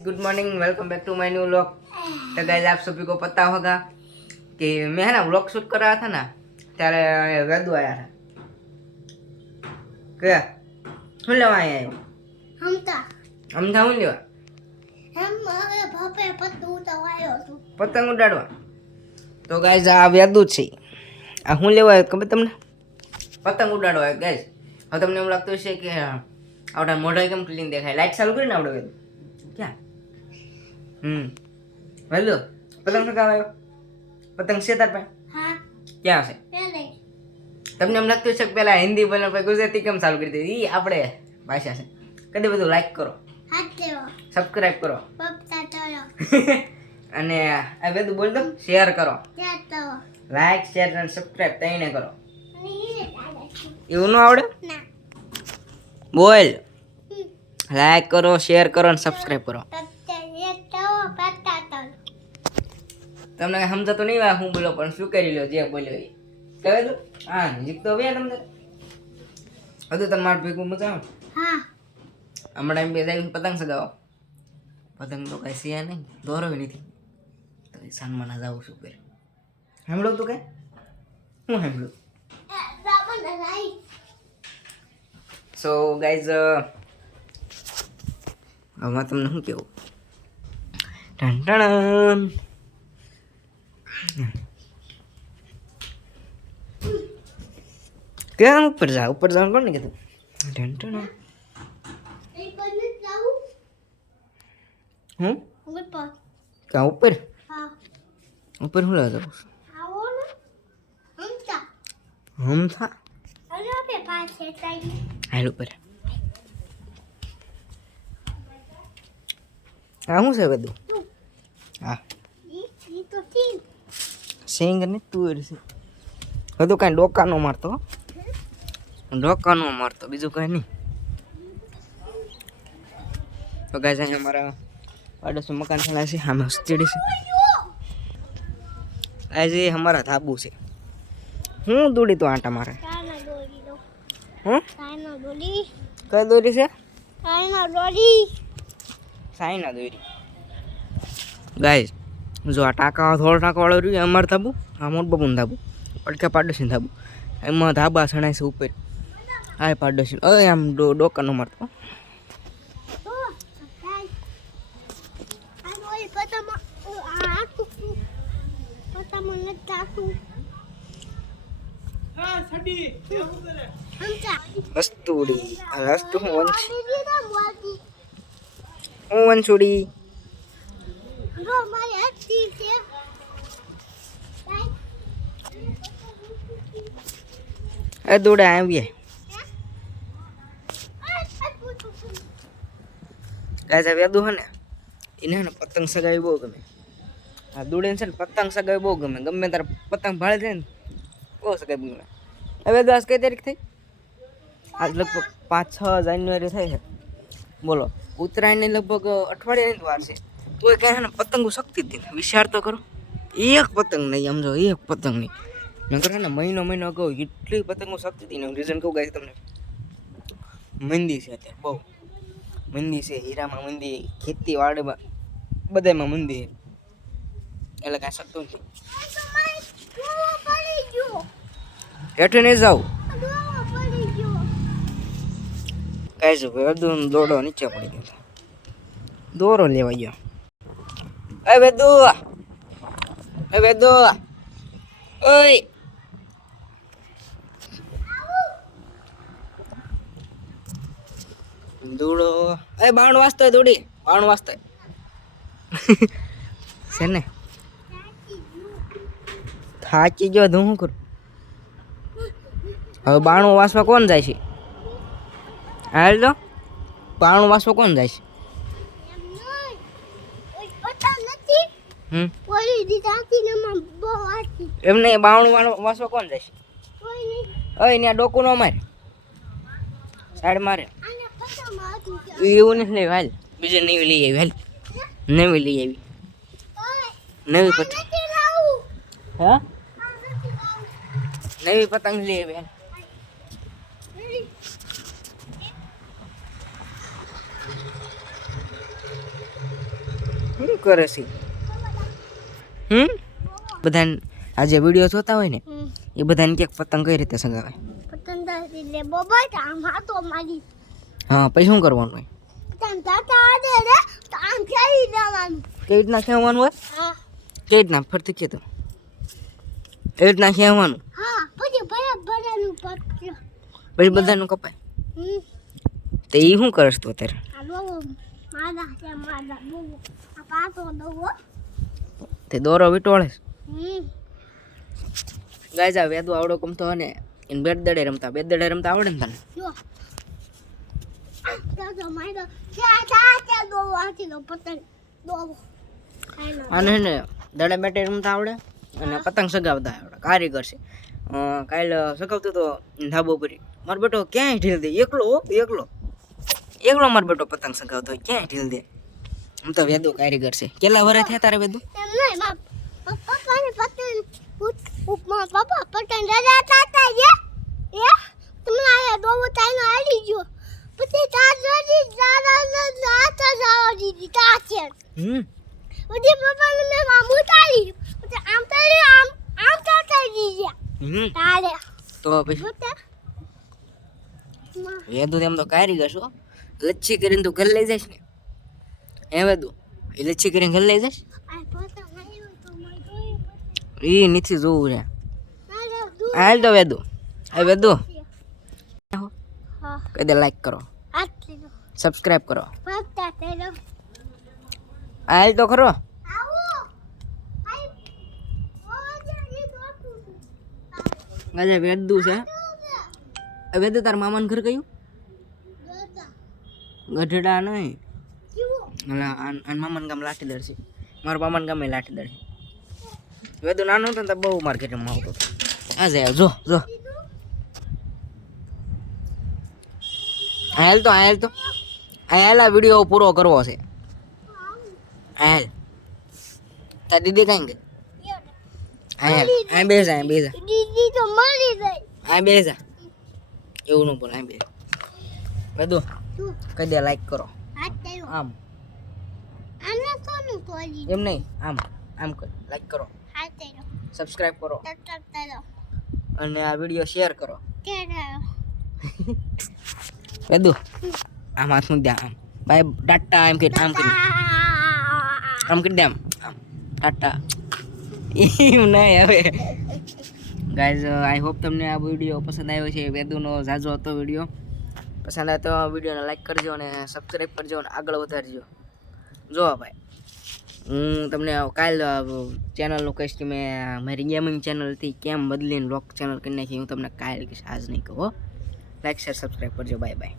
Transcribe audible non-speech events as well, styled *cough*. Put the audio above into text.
good morning welcome back to my new vlog तो guys आप सभी को पता होगा कि मैं है ना व्लॉग शूट कर रहा था ना ત્યારે વેદુ આયા હતા કે શું લેવા અહીંયા આવ્યો હમતા અમથા શું લેવા એમ હવે ભપે પત્તું તો આવ્યો છું પતંગ ઉડાડવા તો ગાઈઝ આ વેદુ છે આ શું લેવા આવ્યો ખબર તમને પતંગ ઉડાડવા આવ્યો ગાઈઝ હવે તમને એમ લાગતું હશે કે આવડા મોઢા કેમ ક્લીન દેખાય લાઈટ ચાલુ કરીને આવડે વેદુ ક્યાં હમ. હેલો પતંગ સગાવા આવ્યો? પતંગ છે તાર પાસે? હા. ક્યાં છે? પેલે. તમને એમ લાગતું છે કે પેલા હિન્દી બોલે પછી ગુજરાતી કેમ ચાલુ કરી દીધી? એ આપણે ભાષા છે. કદી બધું લાઈક કરો. સબસ્ક્રાઇબ કરો. *laughs* અને આ બધું બોલ દો શેર કરો. લાઈક શેર અને સબસ્ક્રાઇબ તઈને કરો. એવું ન આવડે? બોલ. લાઈક કરો શેર કરો અને સબસ્ક્રાઇબ કરો પત્તા એક તો પત્તા તો તમને સમજતો નહીં હોય હું બોલો પણ શું કરી લો જે બોલ્યો એ કહે તું? હા નજીક તો વ્યા તમને. હજુ તને મારું ભેગું મજા આવે? હા. હમણાં એમ બે જાય પતંગ સગાવો. પતંગ તો કાંઈ સિયા નહીં દોરો નથી. તો એ સાનમાના જાઉં શું પેર સાંભળો તું કઈ? હું ના લાઈ સો ગાઈઝ આમાં તમને શું કેવું ટન. કેમ ઉપર જા ઉપર જવાનું કોને કીધું? ટન ટણ એ બને હું. ક્યાં ઉપર ઉપર શું લાવ હમ થા હાલ ઉપર. આ શું છે બધું? હા. સિંગ ને તુર છે. બધું કાંઈ ડોકા નો મારતો. ડોકા નો મારતો બીજું કાંઈ નહીં. તો ગાય અહીંયા અમારા પાડોશી મકાન ચાલે છે સામે હોસ્ટેડી છે. આજે અમારા ધાબુ છે. હું દોડી તો આંટા મારે? હું? કઈ દોરી છે? કાના દોરી. સાઈના દોરી. ગાય જો આ ટાંકા થોડો ટાંકાવાળો રહ્યું અમારે ધાબુ મોટ બાબુનું ધાબુ પડખે પાડોશી ધાબુ. એમાં ધાબા સણાય છે ઉપર. આ પાડોશી અરે આમ ડોકાનો મારતો તો કાઈ આ દોરી પતામાં આ તું પતામાં ન તાતું હા સડી હમતા વસ્તુડી આ વસ્તુ હું વંશ દીદી તો બોલતી હું વંશુડી જો મારી હસ્તી છે એ દોડા આવીએ સાહેબ યાદું હે ને? એને હે પતંગ સગાવી બહુ ગમે. આ દોડે છે ને પતંગ સગાવી બહુ ગમે. ગમે તારે પતંગ ભાળે જાય ને, બહુ સગાવી ગમે. હવે દસ કઈ તારીખ થઈ? આજ લગભગ પાંચ, છ જાન્યુઆરી થાય છે. બોલો, ઉત્તરાયણની લગભગ અઠવાડિયાની જ વાર છે. તોય ક્યાં છે ને પતંગો શક્તિ જ નથી. વિચાર તો કરો. એક પતંગ નહીં સમજો એક પતંગ નહીં. નકર છે ને, મહિનો મહિનો અગાઉ એટલી પતંગો શક્તિ હતી ને રીઝન કહું ગાય તમને. મંદી છે અત્યારે, બહુ. મંદી છે, હીરામાં મંદી ખેતી વાડીમાં બધામાં મંદી એટલે કાંઈ શકતું નથી. હેઠે નહીં જાવ કાંઈ શું વેદુ દોડો નીચે પડી ગયો દોરો લેવા ગયો. એ વેદુ એ વેદુ ઓય. દોડો એ બાણ વાંચતો હોય દોડી બાણ વાંચતો *laughs* છે ને? થાચી ગયો તું શું કરું? હવે બાણું વાસવા કોણ જાય છે? હાલ તો. બાણું વાસવા કોણ જાય છે? એમને બાવણું વાંચવા કોણ જાય છે? ઓય ત્યાં ડોકું ન મારે. સાઈડ મારે. એવું નથી લેવી હાલ. બીજે નવી લઈ આવી હાલ. નવી લઈ આવી. નવી પતંગ. હા? નવી પતંગ લઈ આવી હાલ. શું કરે છે? હમ? બધાને આ જે વીડિયો જોતા હોય ને એ બધાને ક્યાંક પતંગ કઈ રીતે સંગાવે પતંગ તો આમ હાથો મારી. હા પછી શું કરવાનું હોય? કેવી રીતના ખેવાનું હોય? કેવી રીતના? ફરતી કે તું એવી રીતના ખેવાનું હા પછી બધાનું કપાય? તો એ શું કરશ તું અત્યારે? તે દોરો વીટોળે ગાય જા વેદો આવડો ગમતો અને એને બેટ દડે રમતા. બેટ દડે રમતા આવડે ને તને જો આ તો મારો ચા ચા ચા દવો આથી લો પતંગ દવો ખાઈ અને ને દડે બેટે રમતા આવડે અને પતંગ સગાવતા આવડે કારીગર છે. કાલે સગાવતો તો ધાબો પર મારો બેટો ક્યાંય ઢીલ દે? એકલો એકલો. એકલો મારો બેટો પતંગ સગાવતો ક્યાંય ઢીલ દે? હું તો વેદો કારીગર છે. કેટલા વર્ષ થયા તારે વેદો? પતંગ પતંગ પતંગ દાદા તાતા જે એ તમને આ દોવો તાઈનો આડી ગયો પછી તાર જોડી દાદા દાદા જાવા દીધી તાચે હમ. પછી પપ્પાને મેં આમ ઉતારી. પછી આમ તારી આમ આમ તાતા દીધી હમ. તારે. તો પછી? બતા માં. વેદુ તેમ તો કારીગર છો લચ્છી કરીને તું ઘર લઈ જઈશ ને? એ વેદુ એ લચ્છી કરીને ઘર લઈ જઈશ? તો એ નથી જોવું છે તારે હાલ તો વેદુ. હા વેદુ. હા. કહી દે લાઈક કરો. સબસ્ક્રાઇબ કરો. પપ્પા તેરો હાલ તો ખરો. આજે વેદુ છે. વેદુ તાર મામાનું ઘર કયું? ગઢડા નહીં આન ગામ લાઠીદર છે. મારા મામાન ગામ એ લાઠીદળ છે. વેદુ નાનો હતો ને બહુ માર્કેટમાં આવતો આજે જાય જો જો હાલ તો હાલ તો. હાલ આ વીડિયો પૂરો કરવો છે. હાલ. તાર દીદી કાંઈ ગઈ હાલ. આ બેસ આ બેસ. દીદી તો મરી ગઈ. આ બેસ. એવું ન બોલ આ બેસ. બધું કહી દે લાઈક કરો. આમ. આને કોનું તોડી એમ નહીં આમ આમ કર લાઈક કરો. સબસ્ક્રાઇબ કરો. અને આ વીડિયો શેર કરો. બધું. આમ હાથ મૂક દે આમ. બાય ટાટા એમ કે આમ કરી આમ કરી આમ. ટાટા. એવું નહીં હવે. ગાઈઝ આઈ હોપ તમને આ વીડિયો પસંદ આવ્યો છે. વેદુનો ઝાઝો હતો વીડિયો પસંદ આવે તો વિડીયોને લાઈક કરજો અને સબસ્ક્રાઈબ કરજો અને આગળ વધારજો. જો ભાઈ, હું તમને કાલ ચેનલનું કહીશ કે મેં મારી ગેમિંગ ચેનલથી કેમ બદલીને લોક ચેનલ કરી નાખી, હું તમને કાલ કહીશ, આજ નહીં કહો લાઈક શેર સબસ્ક્રાઈબ કરજો. Bye bye